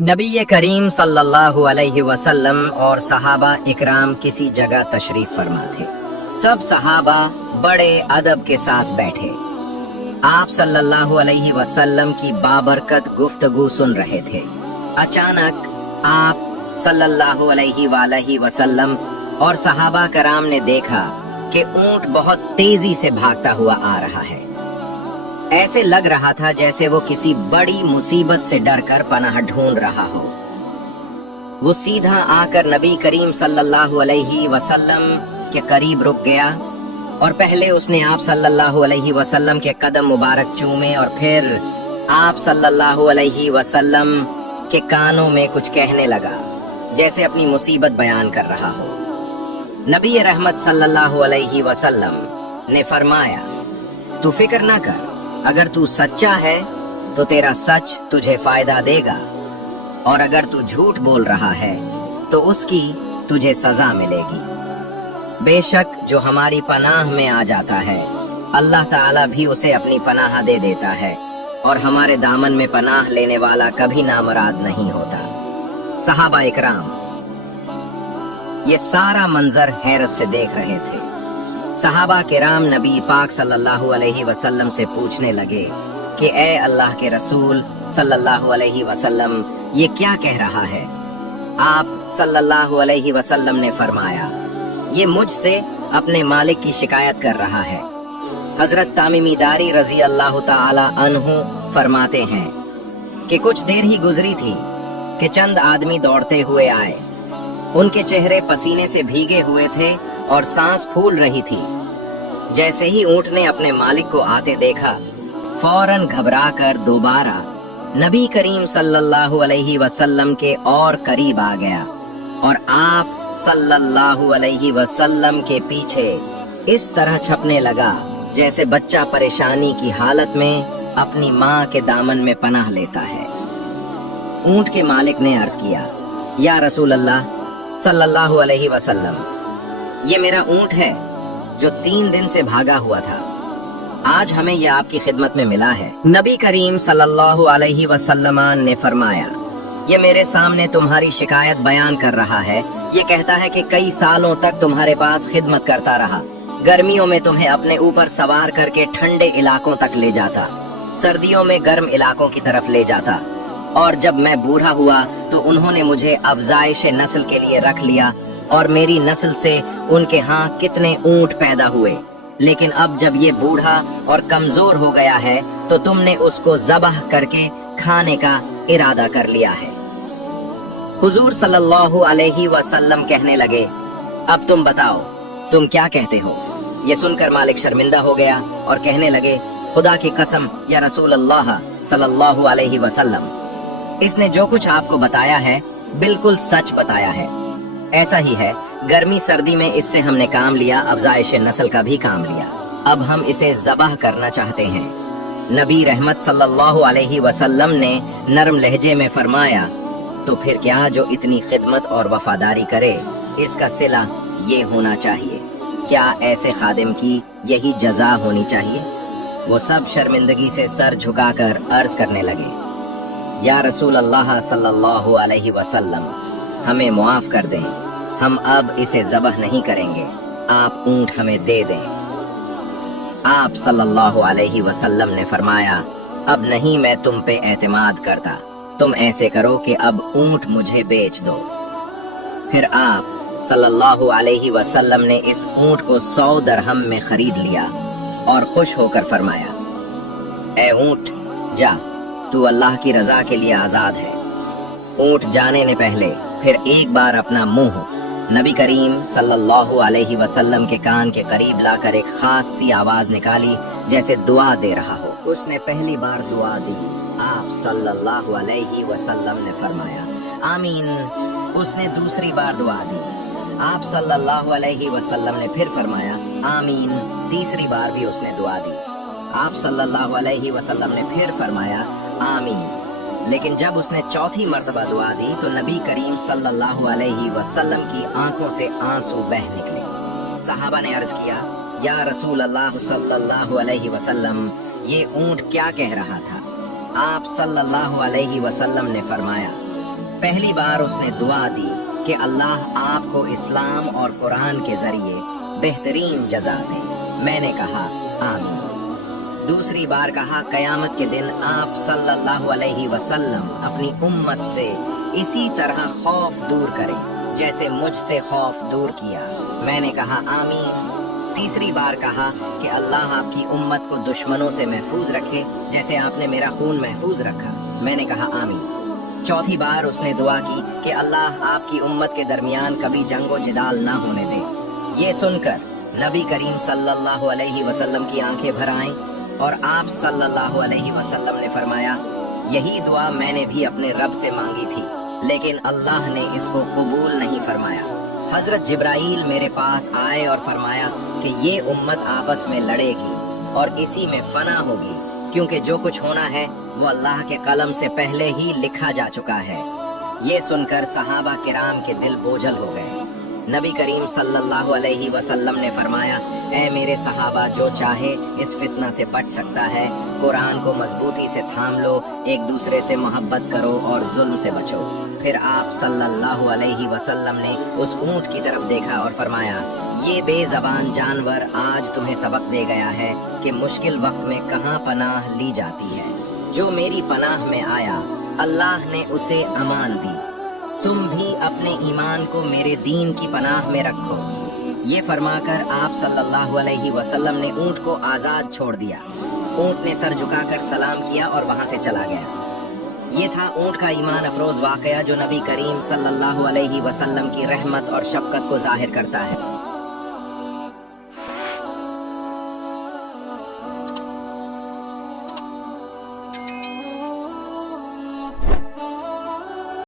नबी करीम सल्लल्लाहु अलैहि वसल्लम और सहाबा इकराम किसी जगह तशरीफ फरमा थे। सब सहाबा बड़े अदब के साथ बैठे। आप सल्लल्लाहु अलैहि वसल्लम की बाबरकत गुफ्तगू सुन रहे थे। अचानक आप सल्लल्लाहु अलैहि वसल्लम और सहाबा कराम ने देखा कि ऊंट बहुत तेजी से भागता हुआ आ रहा है। ऐसे लग रहा था जैसे वो किसी बड़ी मुसीबत से डरकर पनाह ढूंढ रहा हो। वो सीधा आकर नबी करीम सल्लल्लाहु अलैहि वसल्लम के करीब रुक गया और पहले उसने आप सल्लल्लाहु अलैहि वसल्लम के कदम मुबारक चूमे और फिर आप सल्लल्लाहु अलैहि वसल्लम के कानों में कुछ कहने लगा, जैसे अपनी मुसीबत बयान कर रहा हो। नबी रहमत सल्लल्लाहु अलैहि वसल्लम ने फरमाया, तू फिक्र ना कर, अगर तू सच्चा है तो तेरा सच तुझे फायदा देगा, और अगर तू झूठ बोल रहा है तो उसकी तुझे सजा मिलेगी। बेशक जो हमारी पनाह में आ जाता है, अल्लाह ताला भी उसे अपनी पनाह दे देता है, और हमारे दामन में पनाह लेने वाला कभी नामुराद नहीं होता। सहाबा इकराम ये सारा मंजर हैरत से देख रहे थे। सहाबा किराम नबी पाक सल्लल्लाहु अलैहि वसल्लम से पूछने लगे कि ए अल्लाह के रसूल सल्लल्लाहु अलैहि वसल्लम, ये क्या कह रहा है? आप सल्लल्लाहु अलैहि वसल्लम ने फरमाया, ये मुझसे अपने मालिक की शिकायत कर रहा है। हजरत तामिमी दारी रजी अल्लाह ताला अन्हु फरमाते हैं कि कुछ देर ही गुजरी थी कि चंद आदमी दौड़ते हुए आए। उनके चेहरे पसीने से भीगे हुए थे और सांस फूल रही थी। जैसे ही ऊंट ने अपने मालिक को आते देखा, फौरन घबराकर दोबारा नबी करीम सल्लल्लाहु अलैहि वसल्लम के और करीब आ गया और आप सल्लल्लाहु अलैहि वसल्लम के पीछे इस तरह छपने लगा जैसे बच्चा परेशानी की हालत में अपनी माँ के दामन में पनाह लेता है। ऊंट के मालिक ने अर्ज किया, या रसूल अल्लाह सल्लल्लाहु अलैहि वसल्लम, ये मेरा ऊंट है जो 3 दिन से भागा हुआ था। आज हमें यह आपकी खिदमत में मिला है। नबी करीम सल्लल्लाहु अलैहि वसल्लम ने फरमाया, ये मेरे सामने तुम्हारी शिकायत बयान कर रहा है। ये कहता है कि कई सालों तक तुम्हारे पास खिदमत करता रहा। गर्मियों में तुम्हें अपने ऊपर सवार करके ठंडे इलाकों तक ले जाता, सर्दियों में गर्म इलाकों की तरफ ले जाता, और जब मैं बूढ़ा हुआ तो उन्होंने मुझे अफजाइश नस्ल के लिए रख लिया, और मेरी नस्ल से उनके यहाँ कितने ऊंट पैदा हुए। लेकिन अब जब ये बूढ़ा और कमजोर हो गया है तो तुमने उसको ज़बह करके खाने का इरादा कर लिया है। हुजूर सल्लल्लाहु अलैहि वसल्लम कहने लगे, अब तुम बताओ, तुम क्या कहते हो? ये सुनकर मालिक शर्मिंदा हो गया और कहने लगे, खुदा की कसम या रसूल अल्लाह सल्लल्लाहु अलैहि वसल्लम, इसने जो कुछ आपको बताया है बिल्कुल सच बताया है। ऐसा ही है, गर्मी सर्दी में इससे हमने काम लिया, अफजाइश नस्ल का भी काम लिया। अब हम इसे ज़बह करना चाहते हैं। नबी रहमत सल्लल्लाहु अलैहि वसल्लम ने नरम लहजे में फरमाया, तो फिर क्या जो इतनी खिदमत और वफादारी करे, इसका सिला ये होना चाहिए। क्या ऐसे खादिम की यही जजा होनी चाहिए? वो सब शर्मिंदगी से सर झुकाकर अर्ज करने लगे, या रसूल अल्लाह सल्लल्लाहु अलैहि वसल्लम, हमें मुआफ कर दें, हम अब इसे ज़बह नहीं करेंगे, आप ऊंट हमें दे दें। आप सल्लल्लाहु अलैहि वसल्लम ने फरमाया, अब नहीं मैं तुम पे एतमाद करता, तुम ऐसे करो कि अब ऊंट मुझे बेच दो। फिर आप सल्लल्लाहु अलैहि वसल्लम ने इस ऊंट को 100 दरहम में खरीद लिया और खुश होकर फरमाया, ए ऊंट जा, तू अल्लाह की रजा के लिए आजाद है। ऊंट जाने ने पहले फिर एक बार अपना मुंह नबी करीम सल्लल्लाहु अलैहि वसल्लम के कान के करीब लाकर एक खास सी आवाज निकाली जैसे दुआ दे रहा हो। उसने पहली बार दुआ दी, आप सल्लल्लाहु अलैहि वसल्लम ने फरमाया, आमीन। उसने दूसरी बार दुआ दी, आप सल्लल्लाहु अलैहि वसल्लम ने फिर फरमाया, आमीन। तीसरी बार भी उसने दुआ दी, आप सल्लल्लाहु अलैहि वसल्लम ने फिर फरमाया, आमीन। लेकिन जब उसने चौथी मर्तबा दुआ दी तो नबी करीम सल्लल्लाहु अलैहि वसल्लम की आंखों से आंसू बह निकले। सहाबा ने अर्ज किया, या रसूल अल्लाह सल्लल्लाहु अलैहि वसल्लम, ये ऊंट क्या कह रहा था? आप सल्लल्लाहु अलैहि वसल्लम ने फरमाया, पहली बार उसने दुआ दी कि अल्लाह आपको इस्लाम और कुरान के जरिए बेहतरीन जजा दे। मैंने कहा आमीन। दूसरी बार कहा कयामत के दिन आप सल्लल्लाहु अलैहि वसल्लम अपनी उम्मत से इसी तरह खौफ दूर करें जैसे मुझसे खौफ दूर किया। मैंने कहा आमीन। तीसरी बार कहा कि अल्लाह आपकी उम्मत को दुश्मनों से महफूज रखे जैसे आपने मेरा खून महफूज रखा। मैंने कहा आमीन। चौथी बार उसने दुआ की कि अल्लाह आपकी उम्मत के दरमियान कभी जंगो जिदाल ना होने दे। ये सुनकर नबी करीम सल्लल्लाहु अलैहि वसल्लम की आंखें भर आईं और आप सल्लल्लाहु अलैहि वसल्लम ने फरमाया, यही दुआ मैंने भी अपने रब से मांगी थी, लेकिन अल्लाह ने इसको कबूल नहीं फरमाया। हजरत जिब्राईल मेरे पास आए और फरमाया कि ये उम्मत आपस में लड़ेगी और इसी में फना होगी, क्योंकि जो कुछ होना है वो अल्लाह के कलम से पहले ही लिखा जा चुका है। ये सुनकर सहाबा किराम के दिल बोझल हो गए। नबी करीम सल्लल्लाहु अलैहि वसल्लम ने फरमाया, ऐ मेरे सहाबा, जो चाहे इस फितना से बच सकता है, कुरान को मजबूती से थाम लो, एक दूसरे से मोहब्बत करो और जुल्म से बचो। फिर आप सल्लल्लाहु अलैहि वसल्लम ने उस ऊंट की तरफ देखा और फरमाया, ये बेज़बान जानवर आज तुम्हें सबक दे गया है कि मुश्किल वक्त में कहाँ पनाह ली जाती है। जो मेरी पनाह में आया, अल्लाह ने उसे अमान दी। तुम भी अपने ईमान को मेरे दीन की पनाह में रखो। ये फरमाकर आप सल्लल्लाहु अलैहि वसल्लम ने ऊंट को आजाद छोड़ दिया। ऊंट ने सर झुकाकर सलाम किया और वहां से चला गया। ये था ऊंट का ईमान अफरोज वाकया जो नबी करीम सल्लल्लाहु अलैहि वसल्लम की रहमत और शफकत को जाहिर करता है।